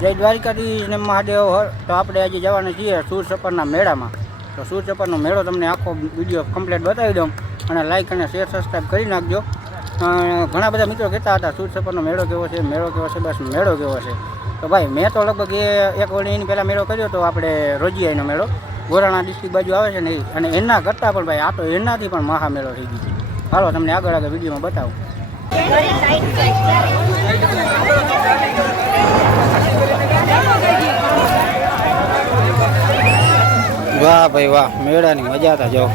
જય દ્વારિકાધીશ ને મહાદેવ તો આપણે આજે જવાના છીએ સુરસપરના મેળામાં. તો સુર સપરનો મેળો તમને આખો વીડિયો કમ્પ્લીટ બતાવી દઉં અને લાઇક અને શેર સબસ્ક્રાઈબ કરી નાખજો. ઘણા બધા મિત્રો કહેતા હતા, સુર મેળો કેવો છે? મેળો કેવો છે? બસ મેળો કેવો છે? તો ભાઈ, મેં તો લગભગ એ એક વળી એની પહેલાં મેળો કર્યો તો આપણે રોજિયાઈનો મેળો. ગોરાણા ડિસ્ટ્રિક્ટ બાજુ આવે છે ને અને એના કરતાં પણ ભાઈ, આ તો એનાથી પણ મહા મેળો થઈ ગયો હાલો, તમને આગળ આગળ વિડીયોમાં બતાવું. વાહ ભાઈ વાહ મેળાની મજા હતા જો.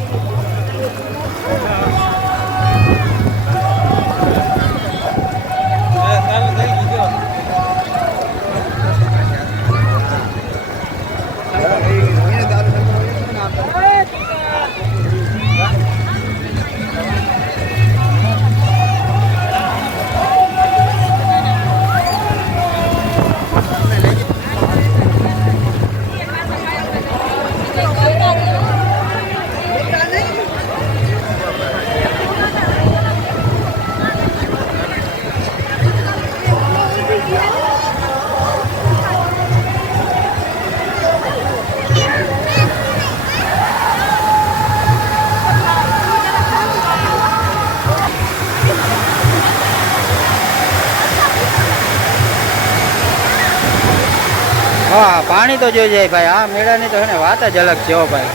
હા, પાણી તો જોઈ જાય ભાઈ. આ મેળાની તો એને વાત જ અલગ છે ભાઈ.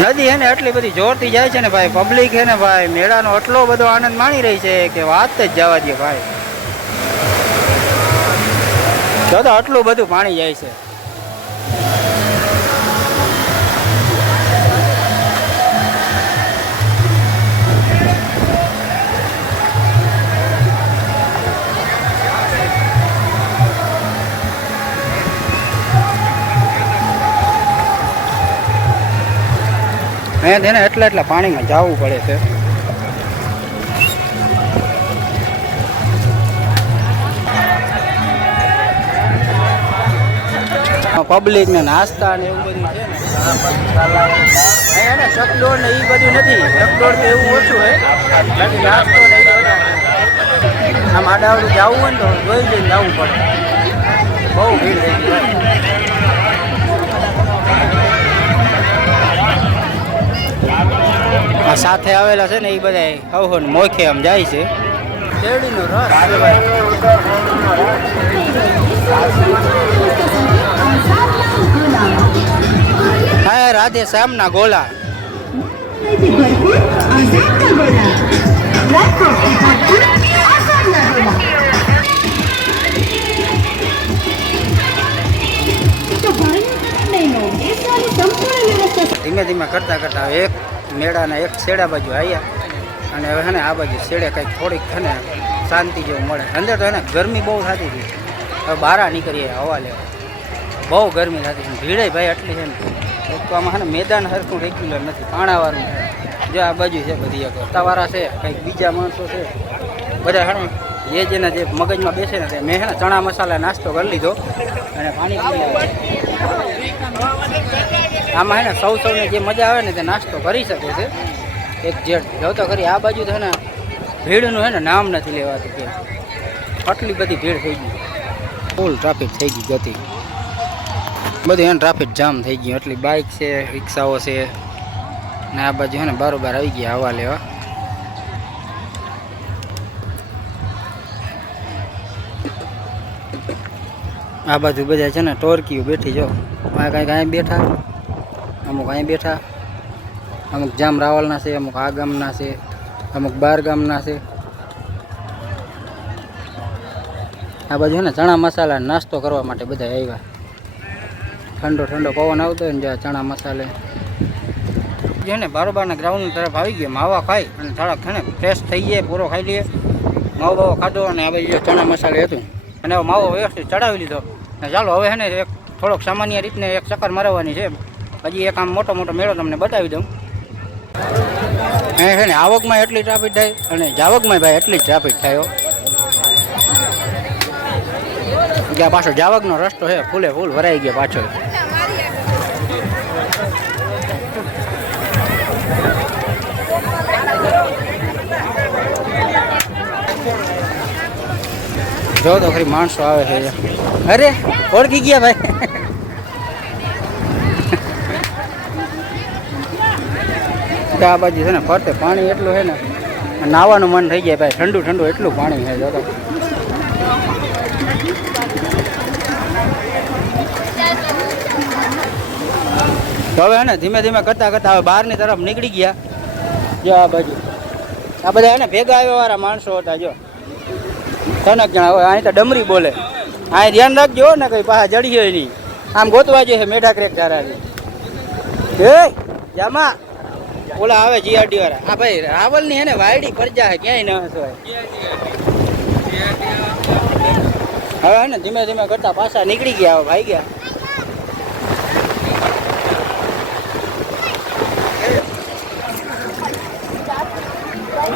નદી હે ને એટલી બધી જોરથી જાય છે ને ભાઈ. પબ્લિક હે ને ભાઈ, મેળાનો એટલો બધો આનંદ માણી રહી છે કે વાત જ જવા દે ભાઈ. તો આટલું બધું પાણી જાય છે. અહીંયા તેને એટલા એટલા પાણીમાં જવું પડે છે. પબ્લિક ને નાસ્તા ને એવું બધું છે શકડોળ ને એ બધું નથી. શકડોળ તો એવું ઓછું હોય નાસ્તો આમ આડાવડું જવું હોય ને તો જોઈ જઈને જવું પડે. બહુ ભીડ થઈ ગઈ આ સાથે આવેલા છે ને એ બધા હવ હો મોખે આમ જાય છે. શેરડીનો રસ. હા રાધે શ્યામના ગોલા. ધીમે ધીમે કરતા કરતા એક મેળાના એક છેડા બાજુ આવ્યા અને હવે ને આ બાજુ છેડે કંઈક થોડીક છે ને શાંતિ જેવું મળે. અંદર તો એને ગરમી બહુ થતી હતી. હવે બહાર નીકળીએ હવા લેવા. બહુ ગરમી થતી હતી. ભીડે ભાઈ એટલી છે ને. તો આમાં ને મેદાન હરખું રેગ્યુલર નથી. પાણાવાળું. જો આ બાજુ છે બધી એક. રસ્તાવાળા છે. કંઈક બીજા માણસો છે. બધા હે જે જેના જે મગજમાં બેસે ને તે મેં છે ચણા મસાલા નાસ્તો કરી લીધો અને પાણી આમાં હે ને સૌ સૌને જે મજા આવે ને તે નાસ્તો કરી શકે છે. એક જેટ જો તો ખરી, આ બાજુ તો હે ને ભીડનું હે ને નામ નથી લેવાતું કે. આટલી બધી ભીડ થઈ ગઈ. ફૂલ ટ્રાફિક થઈ ગઈ ગતિ. બધી એને ટ્રાફિક જામ થઈ ગયું. એટલી બાઇક છે, રિક્ષાઓ છે. ને આ બાજુ હે ને બારોબાર આવી ગયા હવા લેવા. આ બાજુ બધા છે ને ટોરકીઓ બેઠી જો. આ કાંઈક અહીંયા બેઠા, અમુક અહીં બેઠા, અમુક જામ રાવલના છે, અમુક આ ગામના છે, અમુક બાર ગામના છે. આ બાજુ ને ચણા મસાલા નાસ્તો કરવા માટે બધા આવ્યા. ઠંડો ઠંડો પવન આવતો હોય ને જ્યાં ચણા મસાલે. જે ને બારોબારના ગ્રાઉન્ડ તરફ આવી ગયો, માવા ખાઈ અને થોડાક છે ને ફ્રેશ થઈ જાય પૂરો ખાઈ લઈએ માવો બાવો ખાધો અને આ બાજુ ચણા મસાલે હતું. અને માવો વ્યવસ્થિત ચડાવી લીધો. ચાલો, હવે છે ને એક થોડોક સામાન્ય રીતને એક ચક્કર મારવાની છે. હજી એક આમ મોટો મોટો મેળો તમને બતાવી દઉં. હે ને, આવકમાં એટલી ટ્રાફિક થાય અને જાવકમાં ભાઈ એટલી જ ટ્રાફિક થાય હો. ગયા પાછો જાવકનો રસ્તો છે, ફૂલે ફૂલ ભરાઈ ગયો પાછો. જો તો ખરી માણસો આવે છે અરે, ઓળખી ગયા ભાઈ. આ બાજુ છે ને ફરતે પાણી એટલું છે ને નાવાનું મન થઈ જાય ભાઈ. ઠંડુ ઠંડુ એટલું પાણી છે, જો તો. હવે હે ને ધીમે ધીમે કરતા કરતા હવે બહારની તરફ નીકળી ગયા. જો આ બાજુ. આ બધા હે ને ભેગા આવ્યા વાળા માણસો હતા, જો. ત્રણક જણા હોય અહીં તો ડમરી બોલે. અહીં ધ્યાન રાખજો ને કઈ પાછા જડીએ નહીં. આમ ગોતવા જઈએ મેઢા ક્રેક ચારાની એ, જામા. ઓલા આવે જીઆરડી વાળા. હા ભાઈ, રાવલની હે ને વાયડી પરજા હે, ક્યાંય ન હસવાય હવે હે ને, ધીમે ધીમે કરતા પાછા નીકળી ગયા, હવે ભાઈ ગયા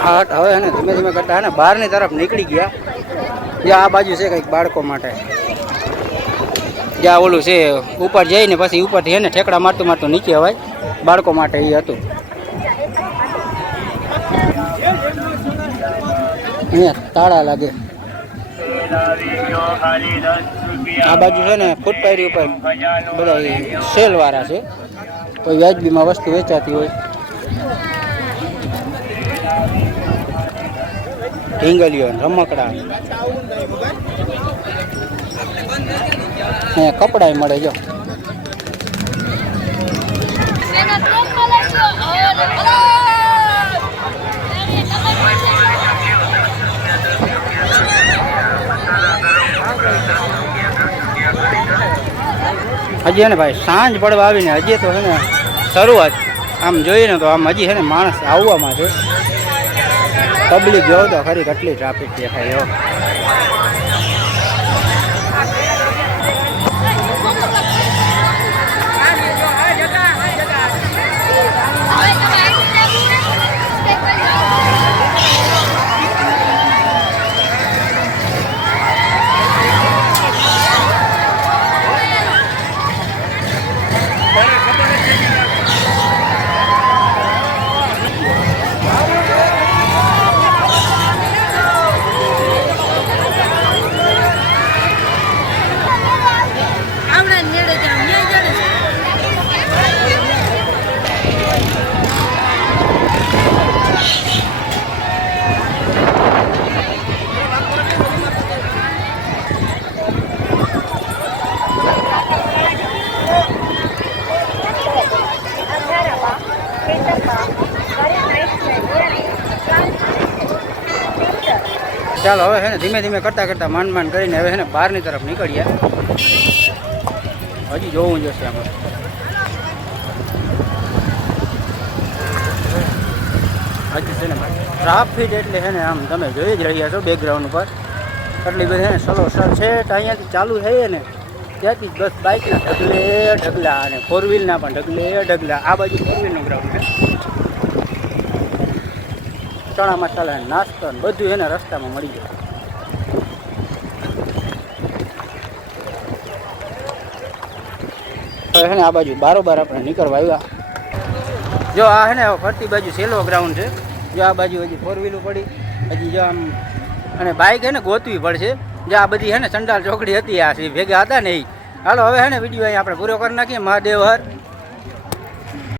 હા, હવે હે ધીમે ધીમે કરતા હે બહારની તરફ નીકળી ગયા. જ્યાં આ બાજુ છે કંઈક બાળકો માટે. જ્યાં ઓલું છે, ઉપર જઈને પછી ઉપરથી એને ઠેકડા મારતું મારતું નીચે અવાય. બાળકો માટે એ હતું. અહીંયા તાળા લાગે. આ બાજુ છે ને, ફૂટપાયરી ઉપર બધા સેલ વાળા છે. કોઈ વ્યાજબીમાં વસ્તુ વેચાતી હોય. ઢીંગલીઓ, રમકડા. અહીંયા કપડાય મળે, જો. હજી ને ભાઈ સાંજ પડવા આવીને હજી તો છે ને શરૂઆત. આમ જોઈએ ને તો આમ હજી છે ને માણસ આવવામાં છે. પબ્લિક જો તો ખરી કેટલી ટ્રાફિક દેખાય ચાલો હવે છે ને, ધીમે ધીમે કરતા કરતા માંડ માંડ કરીને હવે છે ને બહારની તરફ નીકળીએ. હજી જોવું જશે આમાં. હજી છે ને ટ્રાફિક એટલે છે ને આમ તમે જોઈ જ રહ્યા છો બેકગ્રાઉન્ડ ઉપર. એટલી બધી ને સલો સર છે તો અહીંયાથી ચાલુ થઈએ ને, ત્યાંથી જ બસ બાઇકના ઢગલે ઢગલા અને ફોર વ્હીલના પણ ઢગલે ઢગલા. આ બાજુ ફોર વ્હીલનું ગ્રાઉન્ડ છે. ચણા મસાલા નાસ્તો બધું એને રસ્તામાં મળી જાય છે ને આ બાજુ બારોબાર આપણે નીકળવા આવ્યા. જો આ છે ને ફરતી બાજુ સેલો ગ્રાઉન્ડ છે. જો આ બાજુ હજી ફોર વ્હીલું પડી. હજી જો આમ, અને બાઇક છે ને ગોતવી પડશે. જો આ બધી છે ને ચંડાલ ચોકડી હતી આ ભેગા હતા ને એ હાલો, હવે હે ને વીડિયો અહીં આપણે પૂરો કરી નાખીએ. મહાદેવ હર.